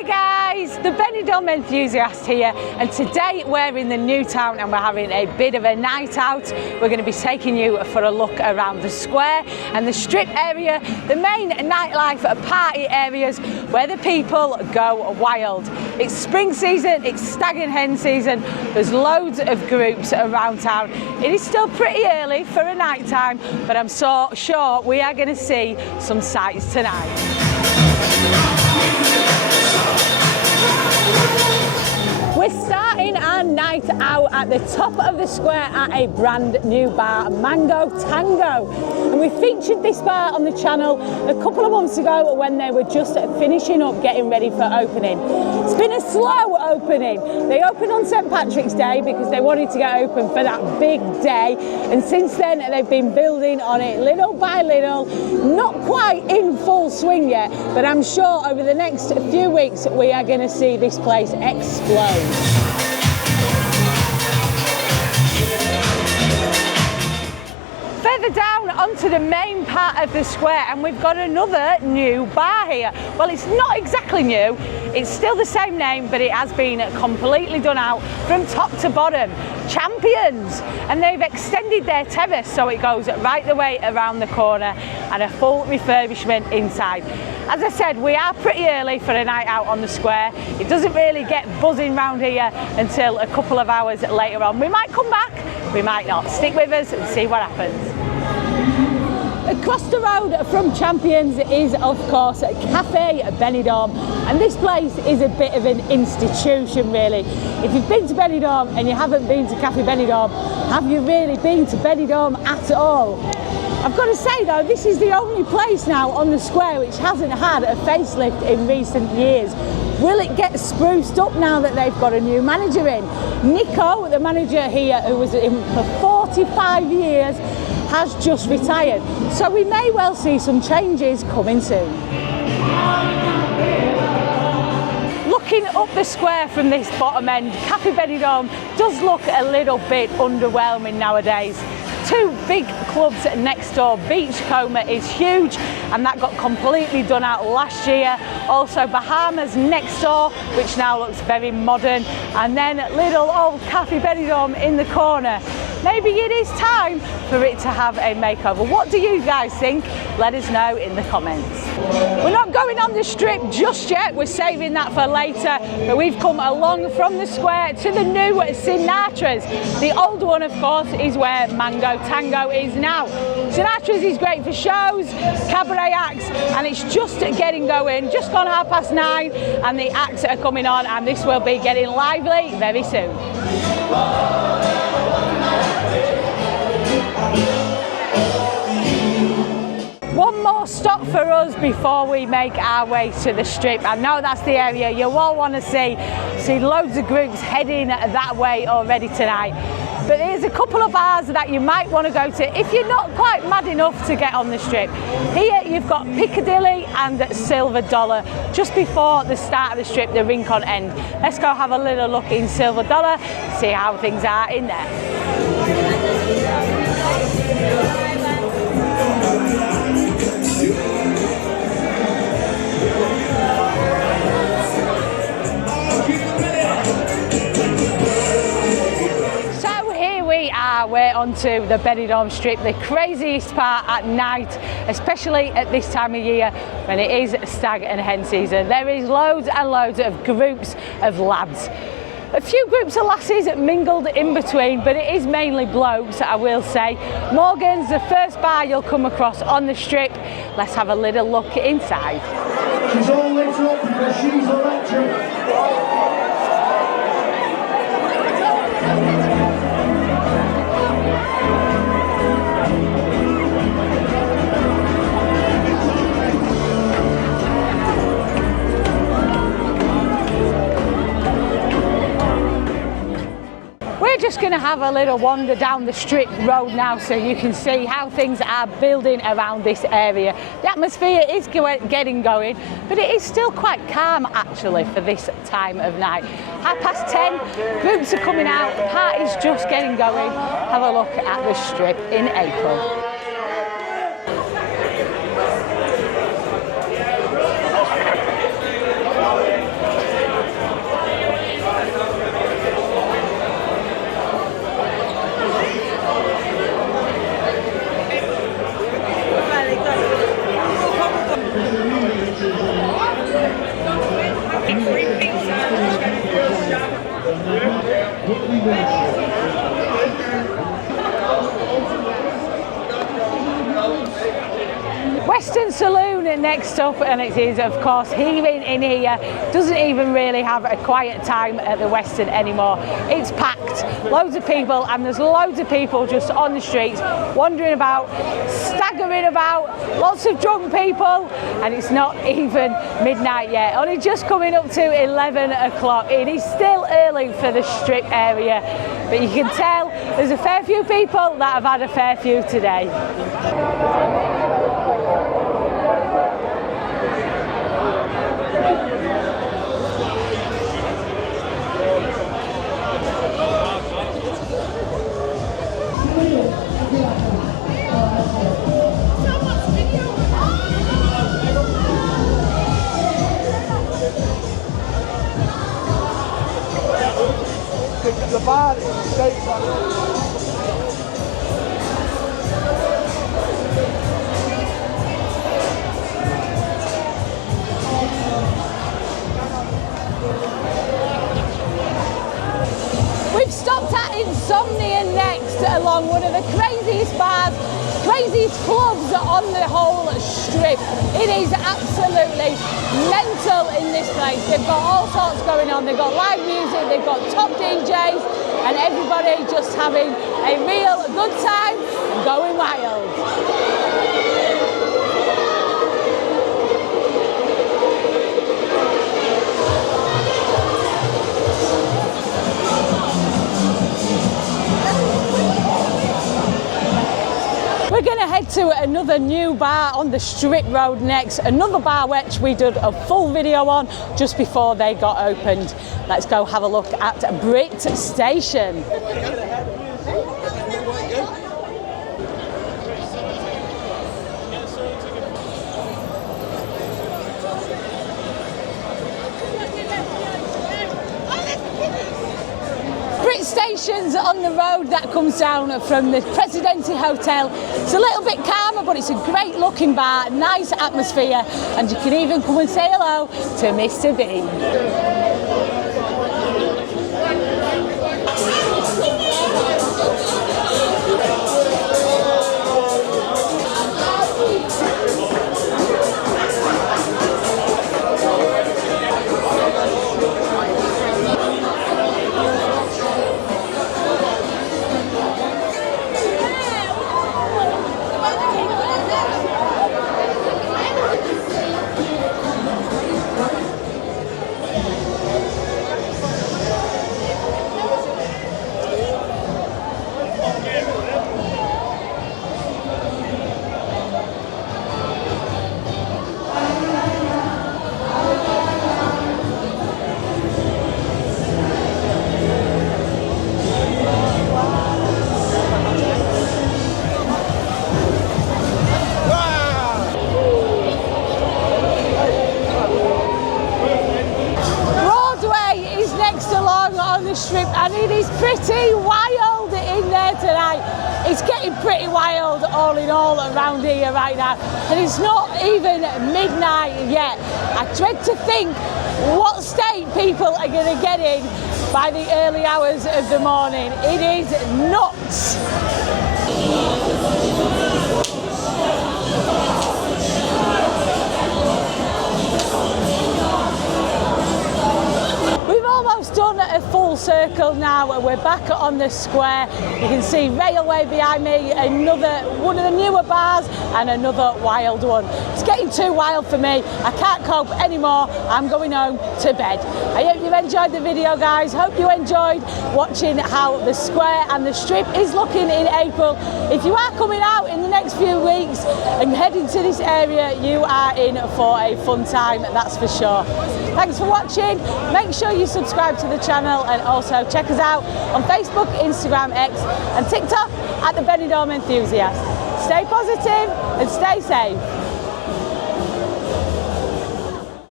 Hi guys, the Benidorm Enthusiast here, and today we're in the new town and we're having a bit of a night out. We're going to be taking you for a look around the square and the strip area, the main nightlife party areas where the people go wild. It's spring season, it's stag and hen season, there's loads of groups around town. It is still pretty early for a night time, but I'm so sure we are going to see some sights tonight. We're starting our night out at the top of the square at a brand new bar, Mango Tango. And we featured this bar on the channel a couple of months ago when they were just finishing up getting ready for opening. It's been a slow opening. They opened on St. Patrick's Day because they wanted to get open for that big day. And since then they've been building on it little by little, not quite in full swing yet, but I'm sure over the next few weeks we are going to see this place explode. Further down onto the main part of the square, and we've got another new bar here. Well, it's not exactly new, it's still the same name, but it has been completely done out from top to bottom. Champions, and they've extended their terrace so it goes right the way around the corner, and a full refurbishment inside. As I said, we are pretty early for a night out on the square. It doesn't really get buzzing round here until a couple of hours later on. We might come back, we might not. Stick with us and see what happens. Across the road from Champions is, of course, Cafe Benidorm, and this place is a bit of an institution, really. If you've been to Benidorm and you haven't been to Cafe Benidorm, have you really been to Benidorm at all? I've got to say though, this is the only place now on the square which hasn't had a facelift in recent years. Will it get spruced up now that they've got a new manager in? Nico, the manager here, who was in for 45 years, has just retired. So we may well see some changes coming soon. Looking up the square from this bottom end, Cafe Benidorm does look a little bit underwhelming nowadays. Two big clubs next door. Beachcomber is huge and that got completely done out last year. Also Bahamas next door, which now looks very modern, and then little old Cafe Benidorm in the corner. Maybe it is time for it to have a makeover. What do you guys think? Let us know in the comments. We're not going on the strip just yet, we're saving that for later, but we've come along from the square to the new Sinatras. The old one, of course, is where Mango Tango is now. Sinatras is great for shows, cabaret acts, and it's just getting going, just gone 9:30, and the acts are coming on, and this will be getting lively very soon. One more stop for us before we make our way to the strip. I know that's the area you all want to see. See loads of groups heading that way already tonight. But there's a couple of bars that you might want to go to if you're not quite mad enough to get on the strip. Here you've got Piccadilly and Silver Dollar, just before the start of the strip, the Rincon end. Let's go have a little look in Silver Dollar, see how things are in there. We're onto the Benidorm strip, the craziest part at night, especially at this time of year when it is stag and hen season. There is loads and loads of groups of lads. A few groups of lasses mingled in between, but it is mainly blokes, I will say. Morgan's the first bar you'll come across on the strip. Let's have a little look inside. She's all lit up because she's electric. We're just going to have a little wander down the strip road now so you can see how things are building around this area. The atmosphere is getting going, but it is still quite calm actually for this time of night. 10:30, groups are coming out, the party's just getting going. Have a look at the strip in April. Western Saloon next up, and it is of course heaving in here. Doesn't even really have a quiet time at the Western anymore. It's packed, loads of people, and there's loads of people just on the streets wandering about, staggering about, lots of drunk people, and it's not even midnight yet. Only just coming up to 11 o'clock. It is still early for the strip area, but you can tell there's a fair few people that have had a fair few today. The body stays on it. We've stopped at Insomnia next, along one of the craziest bars, craziest clubs on the whole strip. It is absolutely mental in this place. They've got all sorts going on. They've got live music, they've got top DJs, and everybody just having a real good time and going wild. We're going to head to another new bar on the Strip Road next, another bar which we did a full video on just before they got opened. Let's go have a look at Brit Station. Brit Station's on the road that comes down from the Presidente Hotel. It's a little bit calmer, but it's a great looking bar, nice atmosphere, and you can even come and say hello to Mr. B. Strip, and it is pretty wild in there tonight. It's getting pretty wild all in all around here right now, and it's not even midnight yet. I dread to think what state people are going to get in by the early hours of the morning. It is nuts. Almost done a full circle now, and we're back on the square. You can see Railway behind me, another one of the newer bars and another wild one. It's getting too wild for me. I can't cope anymore. I'm going home to bed. I hope you've enjoyed the video, guys. Hope you enjoyed watching how the square and the strip is looking in April. If you are coming out in the next few weeks and heading to this area, you are in for a fun time, that's for sure. Thanks for watching. Make sure you subscribe to the channel, and also check us out on Facebook, Instagram, X and TikTok at the Benidorm Enthusiast. Stay positive and stay safe.